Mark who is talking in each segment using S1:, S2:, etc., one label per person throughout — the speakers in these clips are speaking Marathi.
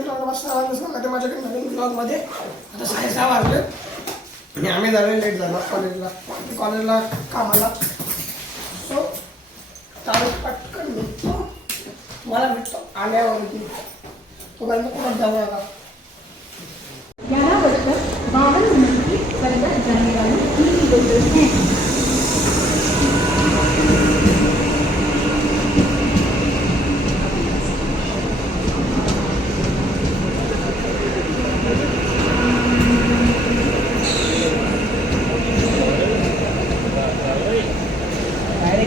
S1: मित्रांनो मस्त आवाज स्वागत आहे माझ्याकडे नवीन ब्लॉगमध्ये आता साडेसहा वाजले आणि आम्ही झालो लेट झाला. कॉलेजला कॉलेजला कामाला. सो चालू पटकन निघतो मला भेटतो. आल्यावरती तुम्हाला कुठं जाऊ आता
S2: जाने वाली तीन है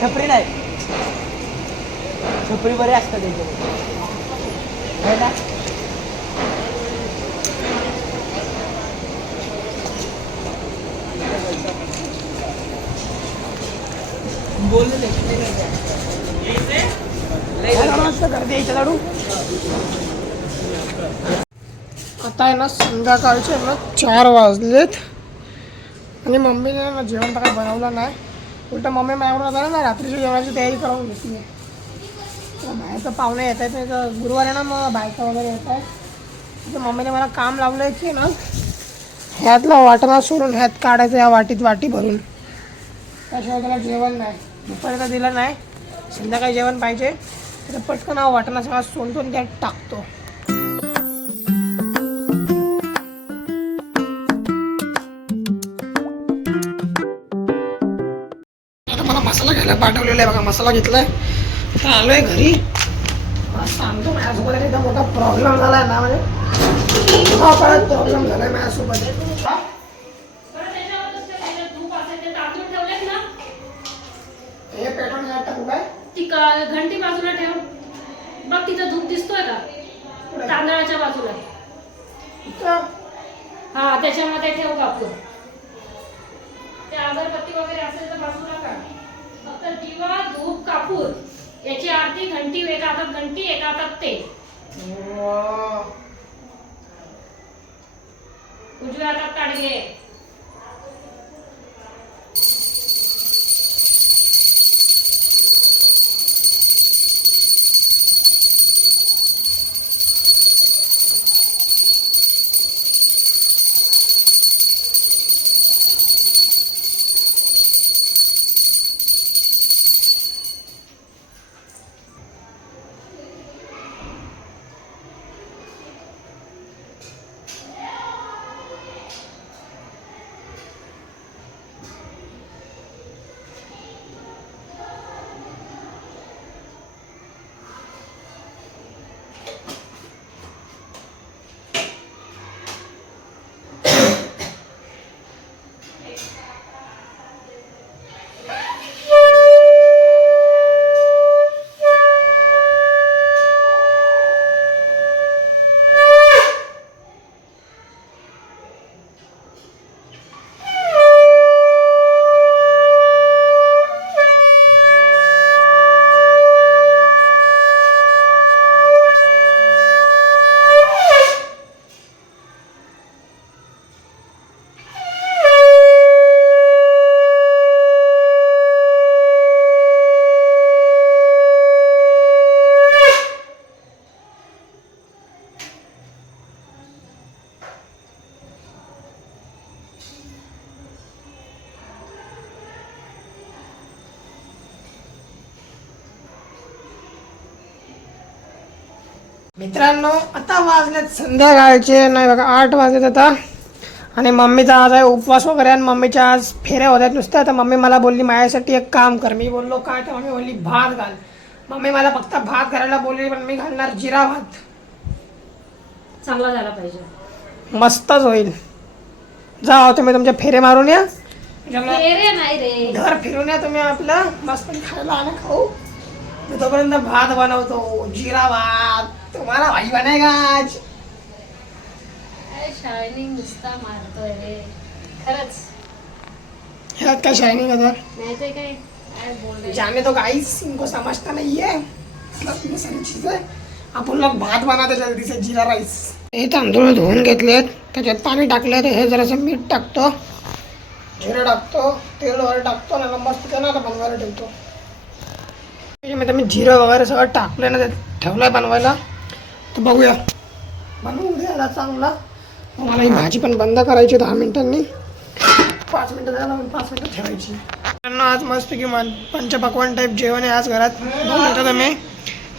S3: छपरी नाही. छपरी बरे त्याच्यामध्ये है ना?
S1: यायच्या लाडू आता आहे ना संध्याकाळचे ना चार वाजलेत. आणि मम्मीने ना जेवण तर काही बनवलं नाही. उलट मम्मी माझ्याकडून आता ना रात्रीच्या जेवणाची तयारी करून घेतली आहे. बाहेरचं पाहुणे येत आहेत नाही तर गुरुवार आहे ना मग बायका वगैरे येत आहेत. तर मम्मीने मला काम लावलं आहे की ना ह्यातला वाटणा सोडून ह्यात काढायचं या वाटीत वाटी भरून. त्याशिवाय त्याला जेवण नाही. दुपारी तर दिलं नाही. संध्याकाळी जेवण पाहिजे. तर पटकन हा वाटाणा सगळा सोलतो त्यात टाकतो. मला मसाला घ्यायला पाठवलेला आहे बघा मसाला घेतलाय. तर आलोय घरी. सांगतो माझ्यासोबत एक एकदम मोठा प्रॉब्लेम झालाय ना म्हणजे. हा परत प्रॉब्लेम झालाय माझ्यासोबत. हे? पेट्रोल घ्यायला टाकू काय?
S4: ती घंटी बाजूला ठेव बघ तिथं धूप दिसतोय का
S1: पुढे.
S4: तांदळाच्या बाजूला
S1: इथं.
S4: हा त्याच्यामध्ये ठेव कापूर ते अगरबत्ती वगैरे असेल तर बाजूला काढ. फक्त दिवा धूप कापूर याची आरती घंटी एका हातात घंटी एका हातात ते. उजव्या हातात काढगे
S1: मित्रांनो आता वाजलेत संध्याकाळचे नाही बघा आठ वाजलेत आता. आणि मम्मीचा आज आहे उपवास वगैरे आणि मम्मीच्या आज फेऱ्या होत्या नुसत्या तर मम्मी मला बोलली माझ्यासाठी एक काम कर. मी बोललो काय तर? मम्मी बोलली भात घाल. मम्मी मला फक्त भात घालायला बोलली पण मी घालणार जिरा भात.
S4: चांगला झाला पाहिजे.
S1: मस्तच होईल. जा तुम्ही तुमचे फेरे मारून या. घर फिरून या तुम्ही आपलं. मस्त खायला आलं खाऊ. तोपर्यंत भात बनवतो जिरा भात. तुम्हाला भाई बनायगा आज
S4: शायनिंग नुसता मारतोय रे खरंच.
S1: ह्यात काय शायनिंग होतं
S4: नाही ते काय? काय बोल
S1: जाने तो गाइस इनको समझता नहीं है मतलब इतनी सारी चीजें. आपण लोग भात बनाते जल्दी से जीरा राईस हे तांदूळ धुवून घेतलेत. त्याच्यात पाणी टाकलं तर हे जरासं मीठ टाकतो. जिरं टाकतो. तेल वगैरे टाकतो. याला मस्त त्यानं आता बनवायला ठेवतो. मी जिरं वगैरे सगळं टाकलं ना ते ठेवलं आहे बनवायला. तर बघूया. बनवून द्यायला चांगला. मला ही भाजी पण बंद करायची दहा मिनिटांनी. पाच मिनटं द्यायला पाच मिनटं ठेवायची. त्यांना आज मस्त की मन पंचपक्वान टाईप जेवण आहे आज घरात. बघू शकता तुम्ही.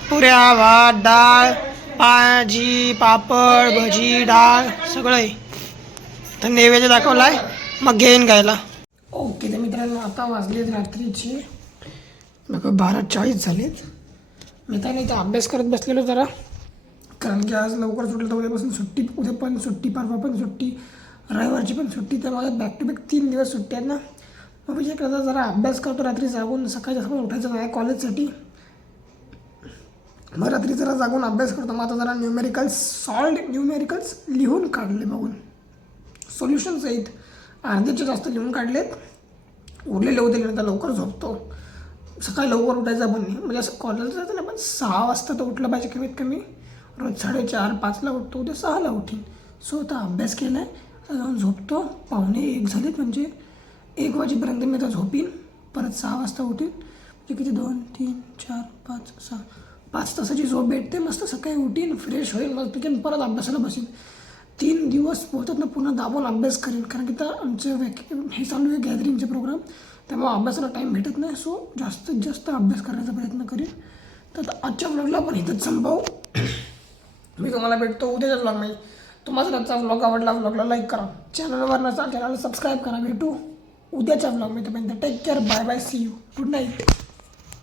S1: पुऱ्या भात डाळ भाजी पापड भजी डाळ सगळं आहे. तर नैवेद्य दाखवला आहे मग घेईन गायला ओके तर मित्रांनो आता वाजलेत रात्रीची. बघा बारा चाळीस झालेत. मी तर नाही तर अभ्यास करत बसलेलो जरा. कारण की आज लवकर सुटलं तर उद्यापासून सुट्टी उद्या पण सुट्टी परवा पण सुट्टी रविवारची पण सुट्टी तर माझ्या बॅक टू बॅक तीन दिवस सुट्टी आहेत ना. मग विचार करता जरा अभ्यास करतो रात्री जागून सकाळी जास्त उठायचं नाही कॉलेजसाठी. मग रात्री जरा जागून अभ्यास करतो मग आता जरा न्यूमेरिकल्स सॉल्ड न्यूमेरिकल्स लिहून काढले बघून. सोल्युशन्स आहेत. अर्ध्याचे जास्त लिहून काढलेत. उरलेले होते नंतर लवकर झोपतो. सकाळी लवकर उठायचं पण नाही. म्हणजे असं कॉलेजला जायचं नाही पण सहा वाजता तर उठलं पाहिजे कमीत कमी. रोज साडेचार पाचला उठतो उद्या सहाला उठीन सो आता अभ्यास केला आहे आता जाऊन झोपतो. पाहुणे एक झालेत म्हणजे एक वाजेपर्यंत मी आता झोपीन. परत सहा वाजता उठीन. म्हणजे किती? दोन तीन चार पाच सहा. पाच तासाची झोप भेटते मस्त सकाळी उठीन फ्रेश होईल मग तिथे परत अभ्यासाला बसेन. तीन दिवस पोहतात ना पुन्हा दाबून अभ्यास करेन. कारण की तर आमचं वॅक हे चालू आहे गॅदरिंगचे प्रोग्राम त्यामुळे अभ्यासाला टाईम भेटत नाही. सो जास्तीत जास्त अभ्यास करण्याचा प्रयत्न करेन. तर आजच्या व्लॉगला पण इथंच संभव मी तुम्हाला भेटतो उद्याच्या मी तुम्हाला आजचा व्लॉग आवडला व्लॉगला लाईक करा. चॅनलवर नसाल चॅनलला सबस्क्राईब करा. भेटू उद्याच्या व्लॉगमध्ये तोपर्यंत take care bye bye see you good night